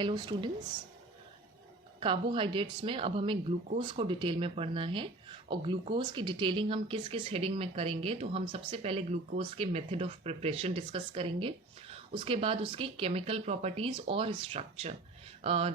Hello students, carbohydrates में अब हमें ग्लूकोज को डिटेल में पढ़ना है और ग्लूकोज की डिटेलिंग हम किस किस हेडिंग में करेंगे। तो हम सबसे पहले ग्लूकोज के मेथड ऑफ प्रिपरेशन डिस्कस करेंगे, उसके बाद उसकी केमिकल प्रॉपर्टीज़ और स्ट्रक्चर।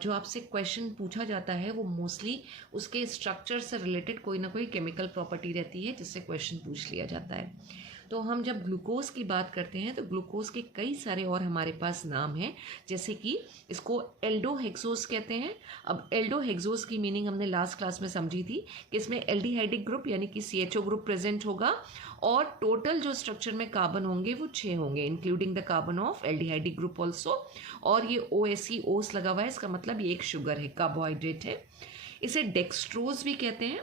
जो आपसे क्वेश्चन पूछा जाता है वो मोस्टली उसके स्ट्रक्चर से रिलेटेड कोई ना कोई केमिकल प्रॉपर्टी रहती है जिससे क्वेश्चन पूछ लिया जाता है। तो हम जब ग्लूकोज की बात करते हैं तो ग्लूकोज के कई सारे और हमारे पास नाम हैं, जैसे कि इसको एल्डोहेक्सोज कहते हैं। अब एल्डोहेक्सोज की मीनिंग हमने लास्ट क्लास में समझी थी कि इसमें एल्डिहाइडिक ग्रुप यानी कि CHO ग्रुप प्रेजेंट होगा और टोटल जो स्ट्रक्चर में कार्बन होंगे वो 6 होंगे, including the carbon of aldehydic group also. और ये OSE ओस लगा हुआ है, इसका मतलब ये एक शुगर है, कार्बोहाइड्रेट है। इसे डेक्सट्रोज भी कहते हैं।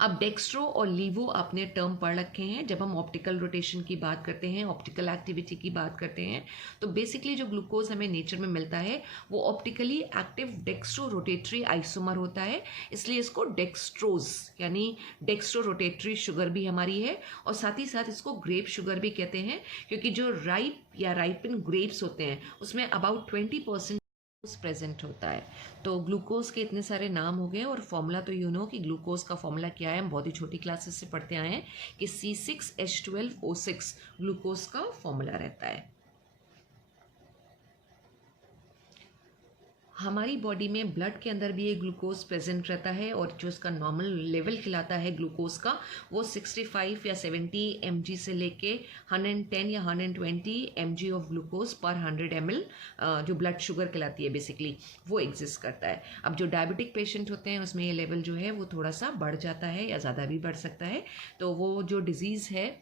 अब डेक्स्ट्रो और लीवो आपने टर्म पढ़ रखे हैं जब हम ऑप्टिकल रोटेशन की बात करते हैं, ऑप्टिकल एक्टिविटी की बात करते हैं। तो बेसिकली जो ग्लूकोज हमें नेचर में मिलता है वो optically active dextrorotatory isomer होता है, इसलिए इसको डेक्स्ट्रोज यानी डेक्स्ट्रो रोटेटरी शुगर भी हमारी है। और साथ ही साथ इसको ग्रेप शुगर भी कहते हैं, क्योंकि जो राइप या राइपन ग्रेप्स होते हैं उसमें अबाउट 20% प्रेजेंट होता है। तो ग्लूकोज के इतने सारे नाम हो गए और फॉर्मूला तो कि ग्लूकोज का फॉर्मूला क्या है, हम बहुत ही छोटी क्लासेस से पढ़ते आए हैं कि C6H12O6 ग्लूकोज का फॉर्मूला रहता है। हमारी बॉडी में ब्लड के अंदर भी एक ग्लूकोज प्रेजेंट रहता है और जो इसका नॉर्मल लेवल खिलाता है ग्लूकोज का वो 65 या 70 mg से लेके 110 या 120 mg ऑफ ग्लूकोज पर 100 ml जो ब्लड शुगर खिलाती है बेसिकली वो एग्जिस्ट करता है। अब जो डायबिटिक पेशेंट होते हैं उसमें ये लेवल जो है वो थोड़ा सा बढ़ जाता है या ज़्यादा भी बढ़ सकता है, तो वो जो डिजीज़ है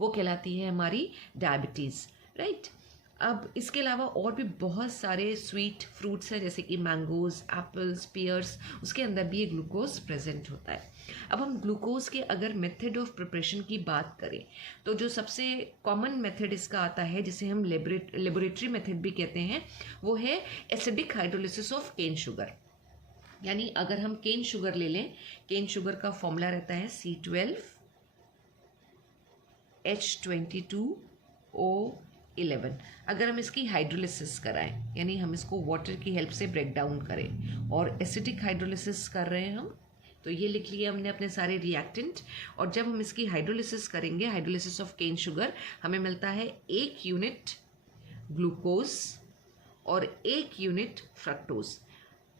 वो कहलाती है हमारी डायबिटीज़, राइट। अब इसके अलावा और भी बहुत सारे स्वीट फ्रूट्स हैं जैसे कि मैंगोज, एप्पल्स, पियर्स, उसके अंदर भी ये ग्लूकोज प्रेजेंट होता है। अब हम ग्लूकोज के अगर मेथड ऑफ प्रिपरेशन की बात करें तो जो सबसे कॉमन मेथड इसका आता है जिसे हम लेबोरेटरी मेथड भी कहते हैं वो है acidic hydrolysis of cane sugar. यानी अगर हम केन शुगर ले लें, केन शुगर का फॉर्मूला रहता है C12H22O11। अगर हम इसकी हाइड्रोलिसिस कराएं यानी हम इसको वाटर की हेल्प से ब्रेक डाउन करें और एसिडिक हाइड्रोलिसिस कर रहे हैं हम, तो ये लिख लिया हमने अपने सारे रिएक्टेंट। और जब हम इसकी हाइड्रोलिसिस करेंगे, हाइड्रोलिसिस ऑफ केन शुगर, हमें मिलता है 1 यूनिट ग्लूकोज और 1 यूनिट फ्रक्टोज।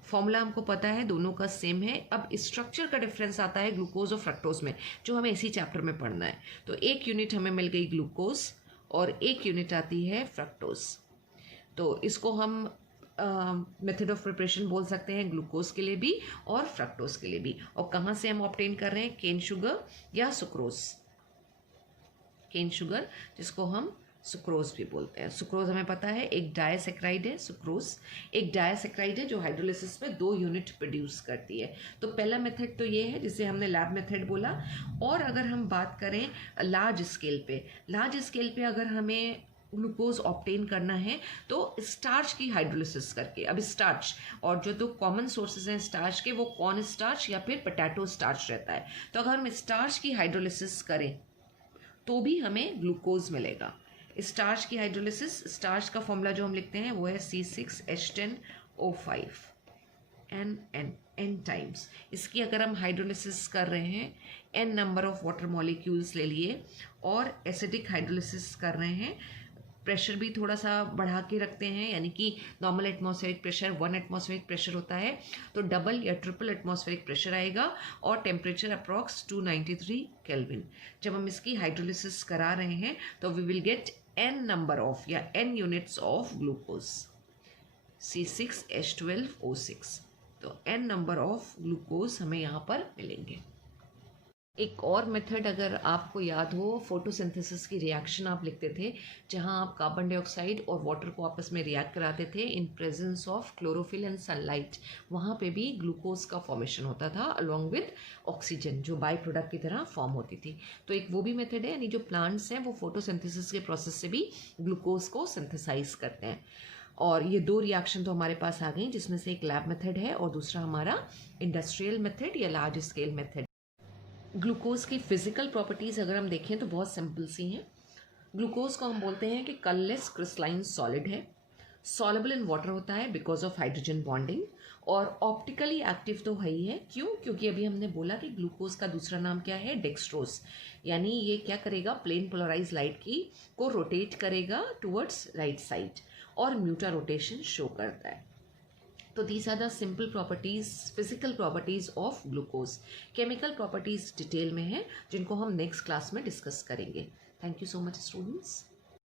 फॉर्मूला हमको पता है, दोनों का सेम है। अब स्ट्रक्चर का डिफरेंस आता है ग्लूकोज और फ्रक्टोज में, जो हमें इसी चैप्टर में पढ़ना है। तो 1 यूनिट हमें मिल गई ग्लूकोज और 1 यूनिट आती है फ्रक्टोज। तो इसको हम मेथड ऑफ प्रिपरेशन बोल सकते हैं ग्लूकोज के लिए भी और फ्रक्टोज के लिए भी। और कहाँ से हम ऑब्टेन कर रहे हैं, केन शुगर या सुक्रोज। केन शुगर जिसको हम सुक्रोज भी बोलते हैं। सुक्रोज हमें पता है एक डायसेक्राइड है, सुक्रोज एक डायसेक्राइड है जो हाइड्रोलिसिस में 2 यूनिट प्रोड्यूस करती है। तो पहला मेथड तो ये है जिसे हमने लैब मेथड बोला। और अगर हम बात करें लार्ज स्केल पे अगर हमें ग्लूकोज ऑब्टेन करना है तो स्टार्च की हाइड्रोलिसिस करके। अब स्टार्च और जो 2 कॉमन सोर्सेज हैं स्टार्च के, वो कॉर्न स्टार्च या फिर पोटैटो स्टार्च रहता है। तो अगर हम स्टार्च की हाइड्रोलिसिस करें तो भी हमें ग्लूकोज मिलेगा। स्टार्च की हाइड्रोलिसिस, स्टार्च का फॉर्मूला जो हम लिखते हैं वो है C6H10O5 N टाइम्स। इसकी अगर हम हाइड्रोलिसिस कर रहे हैं, N number of water molecules ले लिए और एसिडिक हाइड्रोलिसिस कर रहे हैं, प्रेशर भी थोड़ा सा बढ़ा के रखते हैं, यानी कि normal atmospheric pressure 1 atmospheric pressure होता है तो डबल या ट्रिपल एटमॉस्फेरिक प्रेशर आएगा और टेम्परेचर अप्रॉक्स 293 केल्विन। जब हम इसकी हाइड्रोलिसिस करा रहे हैं तो we will get N number of या N units of glucose, C6H12O6। तो N नंबर ऑफ ग्लूकोज हमें यहाँ पर मिलेंगे। एक और मेथड अगर आपको याद हो, फोटोसिंथेसिस की रिएक्शन आप लिखते थे जहां आप कार्बन डाइऑक्साइड और वाटर को आपस में रिएक्ट कराते थे in presence of chlorophyll and sunlight. वहां पे भी ग्लूकोज का फॉर्मेशन होता था अलॉन्ग विद ऑक्सीजन जो बाई प्रोडक्ट की तरह फॉर्म होती थी। तो एक वो भी मेथड है, यानी जो प्लांट्स हैं वो फोटोसिंथेसिस के प्रोसेस से भी ग्लूकोज को सिंथेसाइज करते हैं। और ये 2 रिएक्शन तो हमारे पास आ गई, जिसमें से एक लैब मेथड है और दूसरा हमारा इंडस्ट्रियल मेथड या लार्ज स्केल मेथड। ग्लूकोज की फिजिकल प्रॉपर्टीज़ अगर हम देखें तो बहुत सिंपल सी हैं। ग्लूकोज को हम बोलते हैं कि कलरलेस क्रिस्टलाइन सॉलिड है। सॉलेबल इन वाटर होता है बिकॉज ऑफ हाइड्रोजन बॉन्डिंग, और ऑप्टिकली एक्टिव तो है ही है। क्यों? क्योंकि अभी हमने बोला कि ग्लूकोज का दूसरा नाम क्या है, डेक्सट्रोज। यानी ये क्या करेगा, प्लेन पोलराइज लाइट की को रोटेट करेगा टुवर्ड्स राइट साइड, और म्यूटा रोटेशन शो करता है। तो these are the simple properties, physical properties of glucose. Chemical properties detail में है, जिनको हम नेक्स्ट क्लास में डिस्कस करेंगे। Thank you so much students.